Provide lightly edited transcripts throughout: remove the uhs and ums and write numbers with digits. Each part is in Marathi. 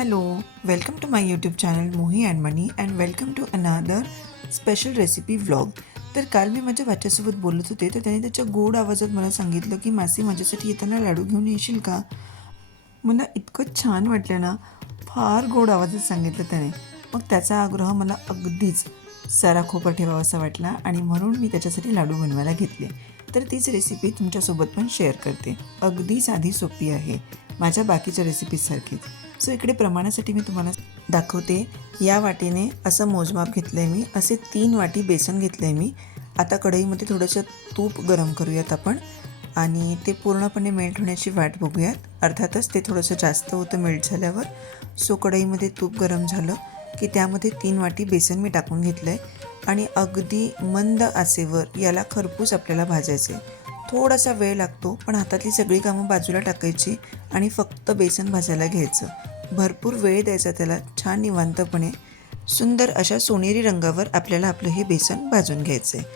Hello, welcome to my YouTube channel Mohi and Money and welcome to another special recipe vlog. तर काल मी माझ्या भाच्यासोबत बोलत होते तर त्याने त्याच्या गोड आवाजात मला सांगितलं की मासी माझ्यासाठी येताना लाडू घेऊन येशील का. मला इतकं छान वाटलं ना, फार गोड आवाजात सांगितलं त्याने. मग त्याचा आग्रह मला अगदीच सराखोपा ठेवावासा वाटला आणि म्हणून मी त्याच्यासाठी लाडू बनवायला घेतले. तर तीच रेसिपी तुमच्यासोबत पण शेअर करते. अगदी साधी सोपी आहे, माझ्या बाकीच्या रेसिपीजसारखीच. सो इकडे प्रमाणासाठी मी तुम्हाला दाखवते. या वाटीने असं मोजमाप घेतलं आहे मी. असे 3 वाटी बेसन घेतलं आहे मी. आता कढईमध्ये थोडंसं तूप गरम करूयात आपण आणि ते पूर्णपणे मेल्ट होण्याची वाट बघूयात. अर्थातच ते थोडंसं जास्त होतं मेल्ट झाल्यावर. सो कढईमध्ये तूप गरम झालं की त्यामध्ये 3 वाटी बेसन मी टाकून घेतलं आहे आणि अगदी मंद आचेवर याला खरपूस आपल्याला भाजायचं आहे. थोडासा वेळ लागतो, पण हातातली सगळी कामं बाजूला टाकायची आणि फक्त बेसन भाजायला घ्यायचं. भरपूर वेळ द्यायचा त्याला. छान निवांतपणे सुंदर अशा सोनेरी रंगावर आपल्याला आपलं हे बेसन भाजून घ्यायचं आहे.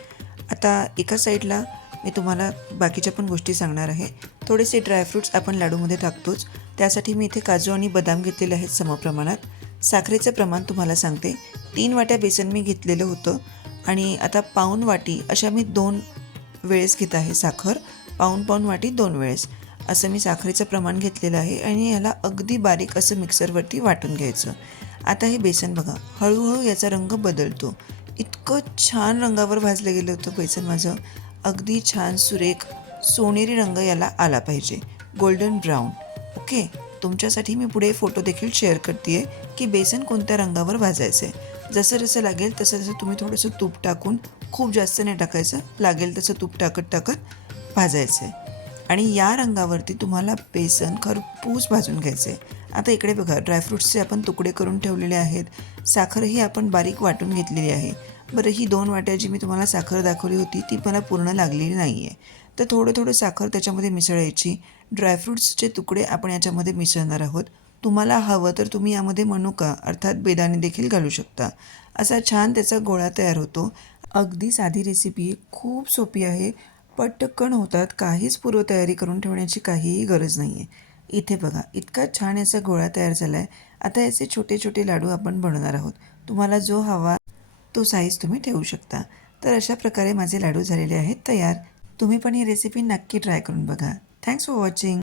आता एका साईडला मी तुम्हाला बाकीच्या पण गोष्टी सांगणार आहे. थोडेसे ड्रायफ्रूट्स आपण लाडूमध्ये टाकतोच, त्यासाठी मी इथे काजू आणि बदाम घेतलेले आहेत समप्रमाणात. साखरेचं प्रमाण तुम्हाला सांगते. 3 वाट्या बेसन मी घेतलेलं होतं आणि आता पाऊण वाटी अशा मी 2 वेळेस घेत आहे साखर. पाऊण वाटी 2 वेळेस असं मी साखरेचं प्रमाण घेतलेलं आहे आणि ह्याला अगदी बारीक असं मिक्सरवरती वाटून घ्यायचं. आता हे बेसन बघा हळूहळू याचा रंग बदलतो. इतकं छान रंगावर भाजलं गेलं होतं बेसन माझं. अगदी छान सुरेख सोनेरी रंग याला आला पाहिजे, गोल्डन ब्राऊन. ओके, तुमच्यासाठी मी पुढे फोटो देखील शेअर करते आहे की बेसन कोणत्या रंगावर भाजायचं आहे. जसं जसं लागेल तसं तसं तुम्ही थोडंसं तूप टाकून, खूप जास्त नाही टाकायचं, लागेल तसं तूप टाकत टाकत भाजायचं आहे आणि या रंगावरती तुम्हाला बेसन खरपूस भाजून घ्यायचं आहे. आता इकडे बघा ड्रायफ्रूट्सचे आपण तुकडे करून ठेवलेले आहेत. साखरही आपण बारीक वाटून घेतलेली आहे. बरं, ही 2 वाट्या जी मी तुम्हाला साखर दाखवली होती ती मला पूर्ण लागलेली नाही आहे. तर थोडं थोडं साखर त्याच्यामध्ये मिसळायची. ड्रायफ्रूट्सचे तुकडे आपण याच्यामध्ये मिसळणार आहोत. तुम्हाला हवं तर तुम्ही यामध्ये मनुका अर्थात बेदाणे देखील घालू शकता. असा छान त्याचा गोळा तयार होतो. अगदी साधी रेसिपी, खूप सोपी आहे, पटकन होतात. काहीच पूर्वतयारी करून ठेवण्याची काहीही गरज नाही आहे. इथे बघा इतका छान याचा गोळा तयार झाला आहे. आता याचे छोटे छोटे लाडू आपण बनवणार आहोत. तुम्हाला जो हवा तो साईज तुम्ही ठेवू शकता. तर अशा प्रकारे माझे लाडू झालेले आहेत तयार. तुम्ही पण ही रेसिपी नक्की ट्राय करून बघा. Thanks for watching.